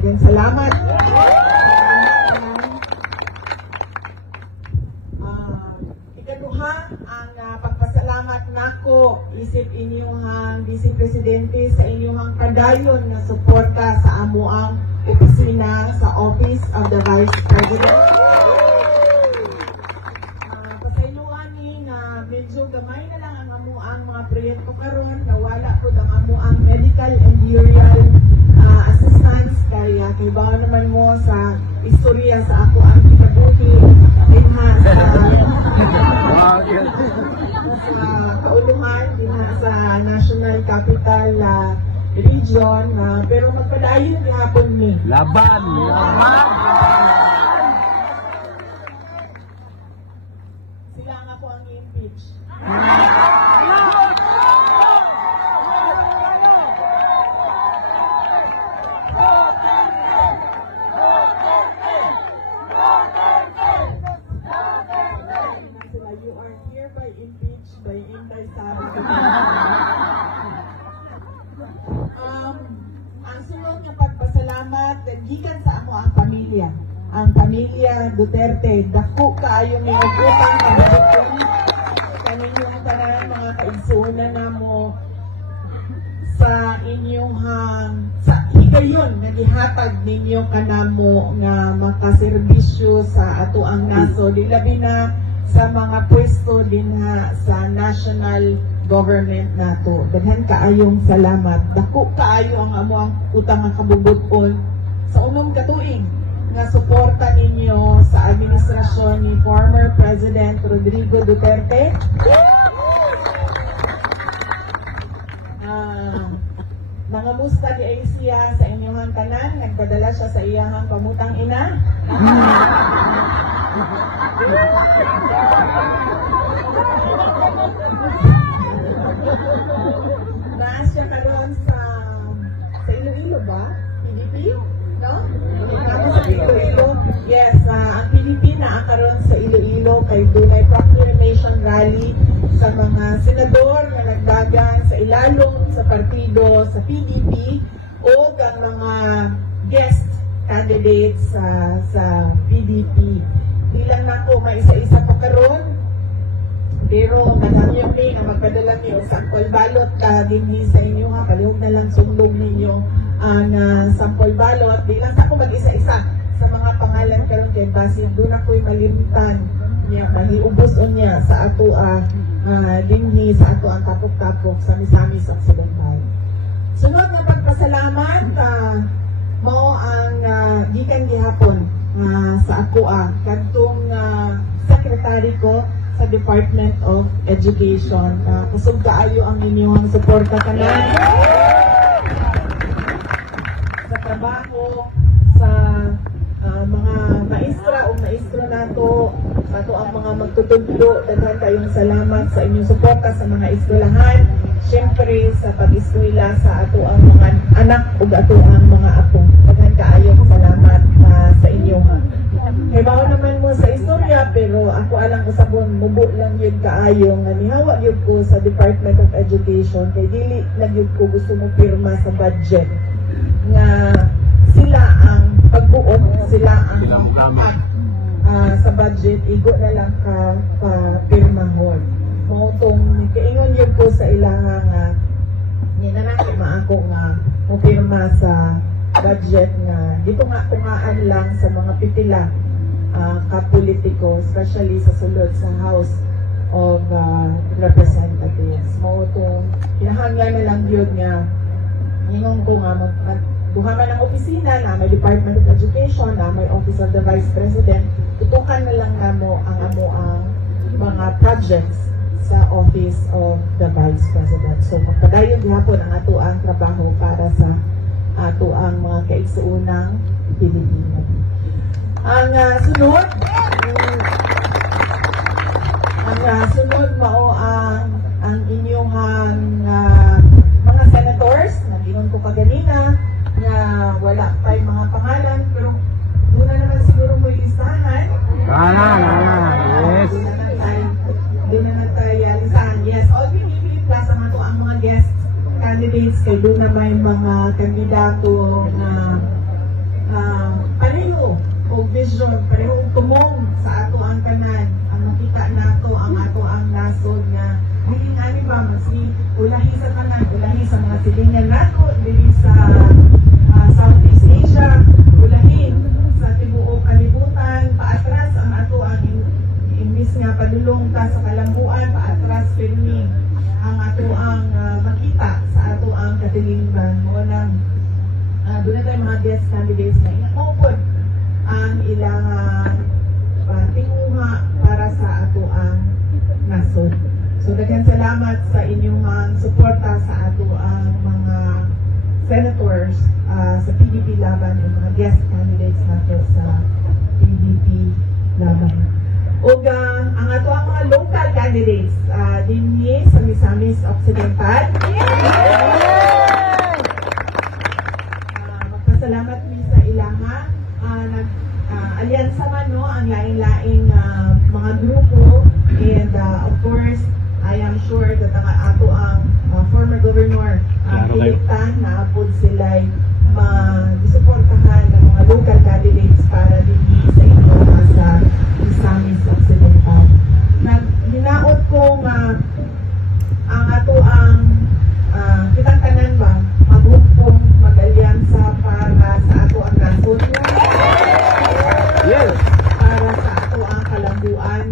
Daghang salamat. Ikaduha, ang pagpasalamat nako isip inyong Vice Presidente sa inyong kadayon na suporta sa amuang opisina sa Office of the Vice President. Pasayloan ni na medyo gamay na lang ang amuang mga proyekto karon, nawala po ang amuang medical and burial assistance kaya kibaw naman mo sa istorya sa ako ang kinabuhi dinha sa kauluhan dinha sa National Capital Region, pero magpadayon gihapon ni Laban! Sila nga po ang i-impeach. You are hereby impeached by Inday Sara. Ang sunod nga pagpasalamat gikan sa amo ang pamilya. Ang pamilya Duterte, dako kaayo ni utang kabubuton kaninyong tanan mga kaigsuonan namo sa inyong sa higayon nga gihatag ninyo kanamo nga makaserbisyo sa ato ang naso, di labi na sa mga pwesto dinha sa national government nato. Daghan kaayong salamat. Dako kaayo ang amo ang utang nga kabubuton sa unong katuig nga suporta ninyo sa administrasyon ni former President Rodrigo Duterte. Nangamusta di ay siya sa inyong tanan, nagpadala siya sa iyahang pamutang ina. Naas siya karon sa Iloilo ba? PDP? No? Sa Iloilo. Yes, ang PDP na karon sa Iloilo kay dunay proclamation rally sa mga senador na nagdagan sa ilalong sa partido sa PDP o ang mga guest candidates sa PDP. Di lang na ko may isa-isa pa karon, pero nangyayang ni na magpadala niyo sa sample ballot dinhi sa inyo ha, palihog na lang sundog ninyo ang sample ballot. Di lang sa ako mag-isa-isa sa mga pangalan karon kay basin doon ako'y malimtan niya, mahiubos niya sa ato dinhi sa ato ang tapok-tapok sa Misamis Occidental. Sunod na pagpasalamat mao ang gikan gihapon sa ako kadtong secretary ko sa Department of Education. Kusog kaayo ang inyong suporta kanan sa trabaho sa mga maestra o maestro nato, sa ato ang mga magtutudlo. Daghan kayong salamat sa inyong suporta sa mga eskwelahan, syempre sa pag-eskwela sa ato ang mga anak ug ato ang mga apo. Daghan kaayong salamat sa inyo. Kay bao naman mo sa istorya, pero ako alang ko sabon mubo lang yun kaayo nga nihawa yun ko sa Department of Education kay dili lang yun ko gusto mo pirma sa budget nga sila ang pagbuot, sila ang sa budget, igo na lang ka pirmahon. Mautong kaingon yun ko sa ilang nga ninanaki maako nga mupirma sa budget nga dito nga tungaan lang sa mga pitila kapolitiko, especially sa sulod sa House of Representatives. Mautong kinahanglan na lang yun nga ingon ko nga duha man ang opisina na may Department of Education, na may Office of the Vice President, tutukan na lang namo ang mga projects sa Office of the Vice President. So magpadayon gihapon ang ato ang trabaho para sa ato ang mga kaigsuunang Pilipino. Ang sunod mao ang inyong mga senators na ginon ko kaganina nga wala pa'y mga pangalan, pero doon na naman siguro mo listahan. Yes. Doon na tayo listahan. Yes, all PDP plus ang mga guest candidates kay doon na may mga kandidato na ulahi sa tanan, ulahi sa mga silingan nato dili sa Southeast Asia, ulahi sa tibuok kalibutan, paatras ang ato ang imbis nga padulong ta sa kalambuan, paatras pirmi ang ato ang makita sa ato ang katilingban. Mo nang doon na tayo mga guest candidates na inaupod ang ilang tinguha para sa ato ang nasod. So daghang salamat sa inyong suporta sa ato ang mga senators sa PDP laban o mga guest candidates nato sa PDP laban. Ug ang ato ang mga local candidates dinhi sa Misamis Occidental. Magpasalamat mi sa ilaha. Alyansa man no ang laing-laing mga grupo, and of course I am sure that ang ato ang former governor Pilitan na apod sila'y masuportahan ng mga local candidates para dinhi sa inyo sa Misamis Occidental. Hinaot ko ang ato ang kitang tanan ba maghugpong mag-alyansa para sa ato ang nasod. Yes. Para sa ato ang kalambuan,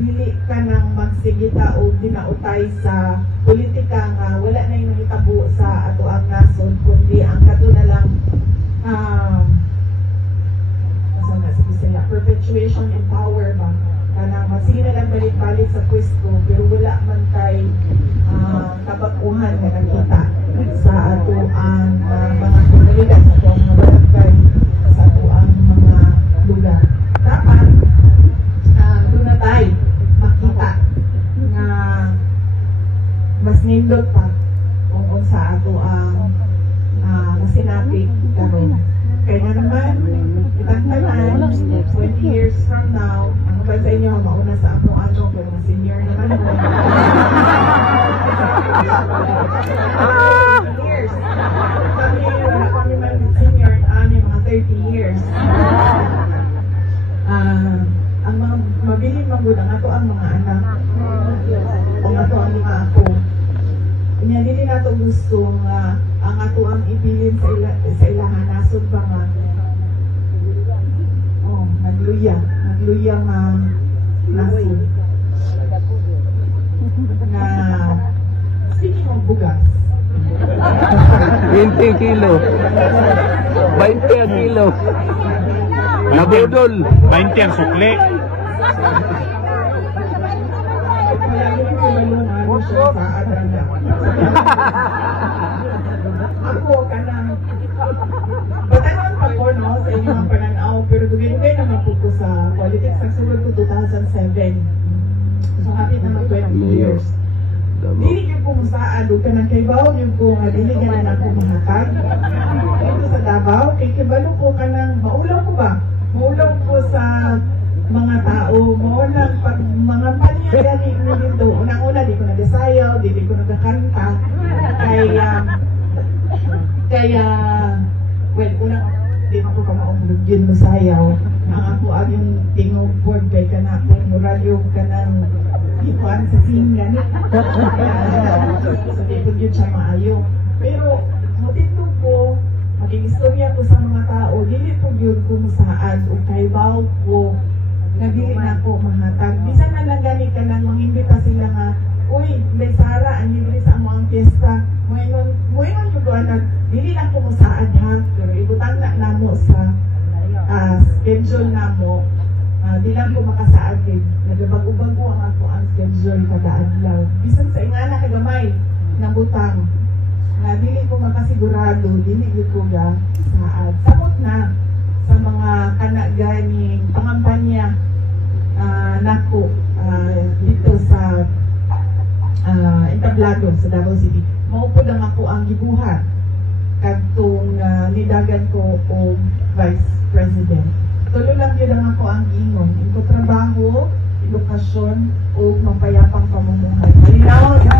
dili ka nang magsigita o dinautay sa politika nga wala na yung nakitabo sa ato ang nasod, kundi ang kato na lang perpetuation in power ba? Kanang masige na lang balik-balik sa pwesto pero wala man kay kabakuhan na nakita sa ato ang mga komunidad, sa ato ang mga barangay, sa ato ang mga lugar. Dapat doon na tayo makita na mas nindot pa kung sa ato ang masinapit karon. Kaya naman, kitang tanan, 20 years from now, ang ba sa inyo, mauna sa ako ano, pero mas senior naman mo. Years. Wala kami man senior, mga 30 years. Ang mga mabiling magod, ang ato ang mga anak, ang ato ang mga ako. Kanya dili nato gusto nga ang ato ang ibilin sa ilahan nasod ba nga nagluya nga nasod na speaking of bugas 20 kilo. 20 ang kilo. Nabudol. 20 ang sukli. Ako kanang batanon pa ko no sa inyong mga pananaw, pero dugay-dugay naman po sa politics. Nagsulod ko 2007, so hapit naman 20 years. Dili yung po musaan doon ka ng Kaybaw, yung po nga dili ka na ako mahatag dito sa Davao. Kay Kibalo ko ka ng maulaw ko ba? Maulaw ko sa mga tao, maulang pag mga panya gani mo dito. Unang-una, di ko nagasayaw, di ko nagkakanta. Kaya, well, unang, di ko ka maumulog yun mo sayaw. Ang ako ang yung tingog board kay ka na kung muralyo ka ng ikuan sa singan. So, di ko yun siya maayo. Pero, matindog ko, maging istorya ko sa mga tao, dili po yun kung saan o Kaybaw ko nagdili na ako mahatag. Bisan na lang gani ka nang mangimbita sila nga, uy, may Sara, ang libre sa among piyesta. Moingon yung doon, dili lang ko masaad ha, pero ibutang na namo sa schedule namo. Di lang ko makasaad din. Nagabag-ubag ko ang ako ang schedule kada adlaw. Bisan sa ingana kagamay na butang. Dili ko makasigurado, dili ko ga saad. Samot na sa mga kanaganing pangampanya nako dito sa Entablado sa Davao City. Maupod ang ako ang gibuhat kadtong nidagan ko o Vice President. Tulo lang yun ang ako ang ingon. Ito trabaho, edukasyon o mapayapang pamumuhay. Malinaw sa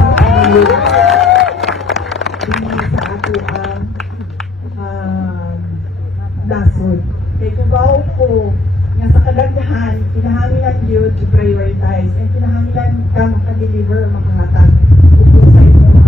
sa ato ang nasod. Kay kubaw ko nga sa kadagdahan, kinahanglan yun i-prioritize and kinahanglan ka makadeliver makahatag kung sa inyong